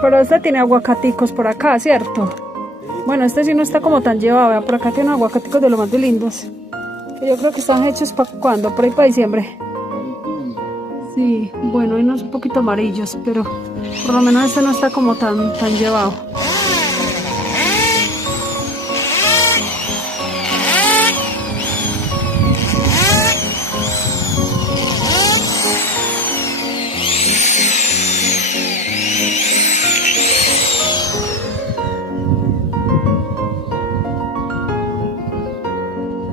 Pero este tiene aguacaticos por acá, ¿cierto? Bueno, este sí no está como tan llevado. Vea, por acá tiene aguacaticos de los más de lindos. Que yo creo que están hechos para cuando, por ahí para diciembre. Sí, bueno, hay unos un poquito amarillos, pero por lo menos este no está como tan llevado.